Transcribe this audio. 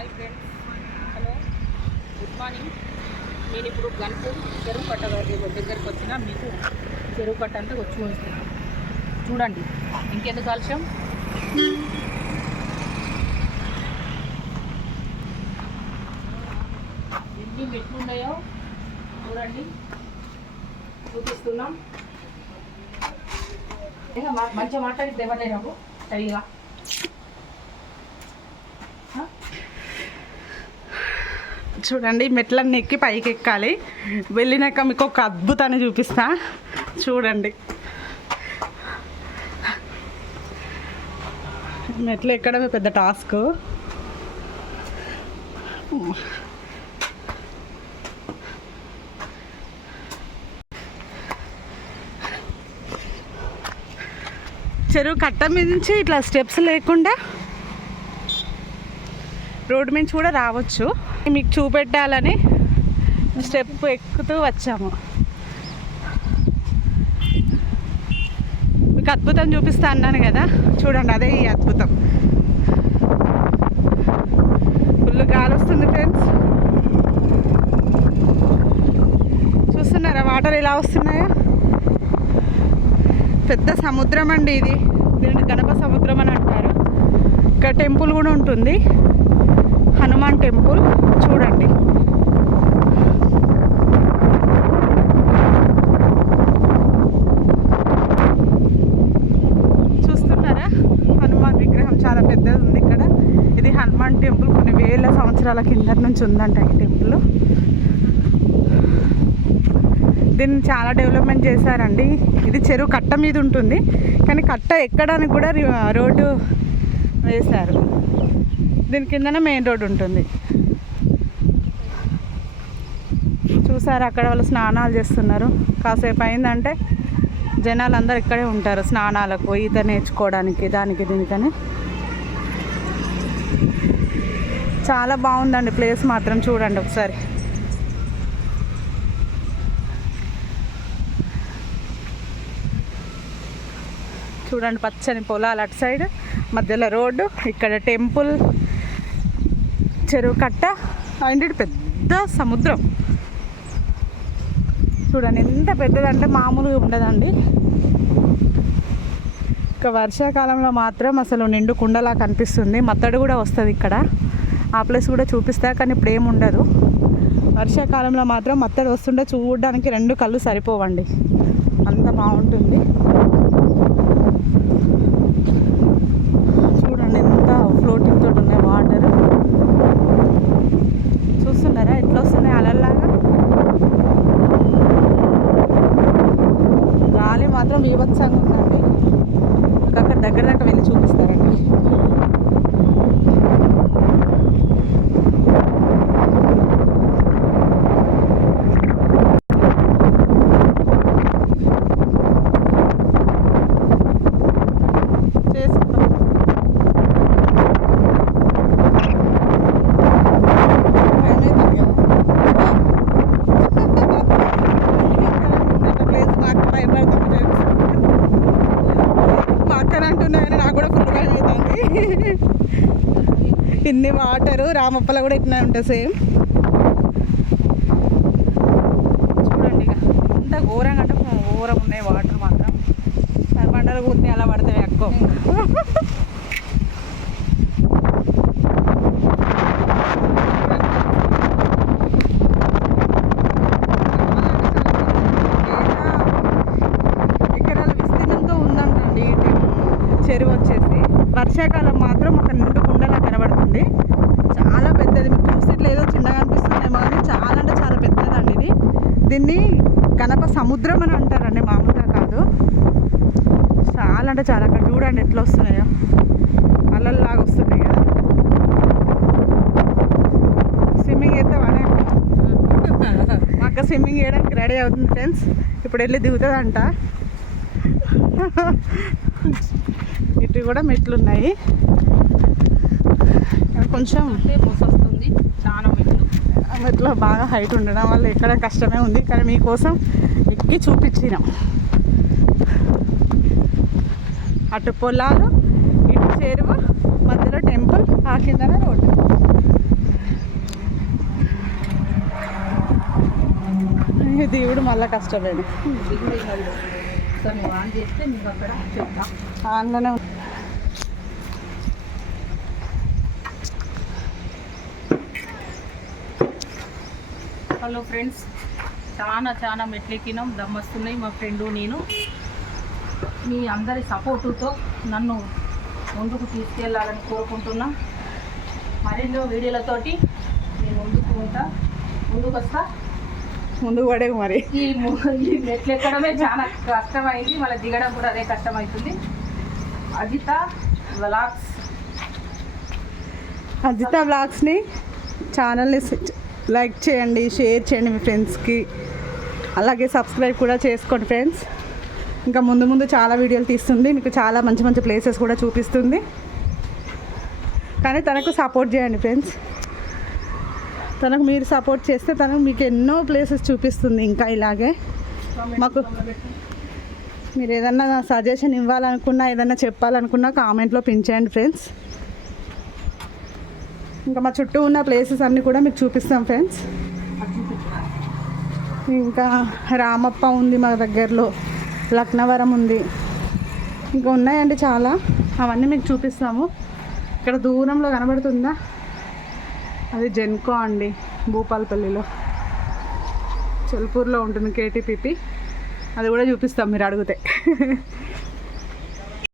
Hi friends. Hello good morning. నేను ఇప్పుడు గన్పూర్ చెరువు కట్ట దగ్గరికి వచ్చిన మీకు చెరువు కట్ట అంతా వచ్చి చూపిస్తున్నాను చూడండి ఇంకెందుకు ఆలస్యం? ఎన్ని మెట్లు ఉన్నాయో చూడండి చూపిస్తున్నాం. మా- మంచిగా మాట్లాడితే ఎవరైనా సరిగా. చూడండి మెట్లన్నీ ఎక్కి పైకి ఎక్కాలి వెళ్ళినాక మీకు ఒక అద్భుతాన్ని చూపిస్తా. చూడండి. మెట్లు ఎక్కడమే పెద్ద టాస్క్. చెరువు కట్ట మీద నుంచి ఇట్లా స్టెప్స్ లేకుండా రోడ్డు మీద కూడా రావచ్చు. మీకు చూపెట్టాలని స్టెప్ ఎక్కుతూ వచ్చాము. మీకు అద్భుతం చూపిస్తా అన్నాను కదా. చూడండి అదే ఈ అద్భుతం. ఫుల్ గాలి వస్తుంది ఫ్రెండ్స్. చూస్తున్నారా వాటర్ ఎలా వస్తున్నాయో? పెద్ద సముద్రం అండి ఇది. దీనిని గణప సముద్రం అని అంటారు. ఇక్కడ టెంపుల్ కూడా ఉంటుంది. హనుమాన్ టెంపుల్ చూడండి. చూస్తున్నారా? హనుమాన్ విగ్రహం చాలా పెద్దది ఉంది ఇక్కడ. ఇది హనుమాన్ టెంపుల్ కొన్ని వేల సంవత్సరాల కింద నుంచి ఉందంట ఈ టెంపుల్. దీన్ని చాలా డెవలప్మెంట్ చేశారండి. ఇది చెరువు కట్ట మీద ఉంటుంది. కానీ కట్ట ఎక్కడానికి కూడా రి- రోడ్డు వేశారు. దీని కిందన మెయిన్ రోడ్ ఉంటుంది. చూసారు అక్కడ వాళ్ళు స్నానాలు చేస్తున్నారు. కాసేపు అయిందంటే జనాలు అందరు ఇక్కడే ఉంటారు స్నానాలకు ఈత నేర్చుకోవడానికి దానికి దీనికని. చాలా బాగుందండి ప్లేస్ మాత్రం చూడండి ఒకసారి. చూడండి పచ్చని పొలాలు అటు సైడ్ మధ్యలో రోడ్డు ఇక్కడ టెంపుల్ చెరువు కట్ట అండ్ ఇటు పెద్ద సముద్రం. చూడండి ఎంత పెద్దదంటే మామూలుగా ఉండదండి. ఇక వర్షాకాలంలో మాత్రం అసలు నిండు కుండలా కనిపిస్తుంది. మత్తడు కూడా వస్తుంది ఇక్కడ. ఆ ప్లేస్ కూడా చూపిస్తా కానీ ఇప్పుడు ఏం వర్షాకాలంలో మాత్రం మత్తడు వస్తుంటే చూడడానికి రెండు కళ్ళు సరిపోవండి. అంత బాగుంటుంది చూడండి ఎంత ఫ్లోటింగ్ తోటి ఉన్నాయి వాటర్ చూస్తున్నారా ఎట్లా వస్తున్నాయి అలల్లాగా గాలి మాత్రం బీభత్సంగా ఉందండి. ఒక అక్కడ దగ్గర దాకా వెళ్ళి చూపిస్తారండి చేసుకుంటాం భయమవుతుంది కదా ప్లేస్ మాకు భయపడుతుంది ఫ్రెండ్స్ మా అక్కన అంటున్నాయని నాకు కూడా ఫుల్ భయం అవుతుంది ఇన్ని వాటరు రామప్పల కూడా ఇట్లా ఉంటుంది సేమ్. చూడండి ఇక ఎంత ఘోరంగా అంటే ఘోరంగా ఉన్నాయి వాటర్ మాత్రం. బండలు కూర్చుని అలా పడతాయి ఎక్కువ విస్తీర్ణంతో చెరువు వచ్చేసి. వర్షాకాలం మాత్రం ఒక నిండు కుండలా కనబడుతుంది చాలా పెద్దది మీకు చూస్తే ఇట్లా ఏదో చిన్నగా అనిపిస్తుందేమో కానీ చాలా అంటే చాలా పెద్దదండి ఇది దీన్ని కనప సముద్రం అని అంటారండి మామూలుగా కాదు. చాలా అంటే చాలా అక్కడ చూడండి ఎట్లా వస్తున్నాయో. అలల్లాగా వస్తున్నాయి కదా. స్విమ్మింగ్ అయితే వాడే మా అక్క స్విమ్మింగ్ చేయడానికి రెడీ అవుతుంది ఫ్రెండ్స్ ఇప్పుడు వెళ్ళి దిగుతుందంట. ఇటు కూడా మెట్లు ఉన్నాయి. కానీ కొంచెం వస్తుంది. చాలా మెట్లు మెట్లో బాగా హైట్ ఉండడం వల్ల ఎక్కడ కష్టమే ఉంది కానీ మీకోసం ఎక్కి చూపించిన. అటు పొలాలు ఇటు చేరువ మధ్యలో టెంపుల్ ఆ కిందనే రోడ్డు. దేవుడు మళ్ళీ కష్టపడి ఆన్లోనే హలో ఫ్రెండ్స్. చాలా చాలా మెట్లెక్కినాం. దమ్మస్తున్నాయి మా ఫ్రెండు నేను. మీ అందరి సపోర్టుతో నన్ను ముందుకు తీసుకెళ్ళాలని కోరుకుంటున్నా. మరెన్నో వీడియోలతోటి నేను ముందుకు ఉంటా. ముందుకు వస్తా ముందుకు పడే మరి. ఈ మెట్లు ఎక్కడమే చాలా కష్టమైంది. మళ్ళీ దిగడం కూడా అదే కష్టమవుతుంది అజిత వ్లాగ్స్. అజిత బ్లాగ్స్ని ఛానల్ని లైక్ చేయండి షేర్ చేయండి మీ ఫ్రెండ్స్కి. అలాగే సబ్స్క్రైబ్ కూడా చేసుకోండి ఫ్రెండ్స్. ఇంకా ముందు ముందు చాలా వీడియోలు తీస్తుంది మీకు చాలా మంచి మంచి ప్లేసెస్ కూడా చూపిస్తుంది. కానీ తనకు సపోర్ట్ చేయండి ఫ్రెండ్స్. తనకు మీరు సపోర్ట్ చేస్తే తనకు మీకు ఎన్నో ప్లేసెస్ చూపిస్తుంది ఇంకా ఇలాగే. మాకు మీరు ఏదన్నా సజెషన్ ఇవ్వాలనుకున్నా ఏదన్నా చెప్పాలనుకున్నా కామెంట్లో పెంచేయండి ఫ్రెండ్స్. ఇంకా మా చుట్టూ ఉన్న ప్లేసెస్ అన్నీ కూడా మీకు చూపిస్తాం ఫ్రెండ్స్ ఇంకా రామప్ప ఉంది మా దగ్గరలో లక్నవరం ఉంది. ఇంకా ఉన్నాయండి చాలా. అవన్నీ మీకు చూపిస్తాము. ఇక్కడ దూరంలో కనబడుతుందా? అది జెన్కో అండి భూపాలపల్లిలో. చెల్పూర్లో ఉంటుంది కేటీపీపీ అది కూడా చూపిస్తాం మీరు అడిగితే.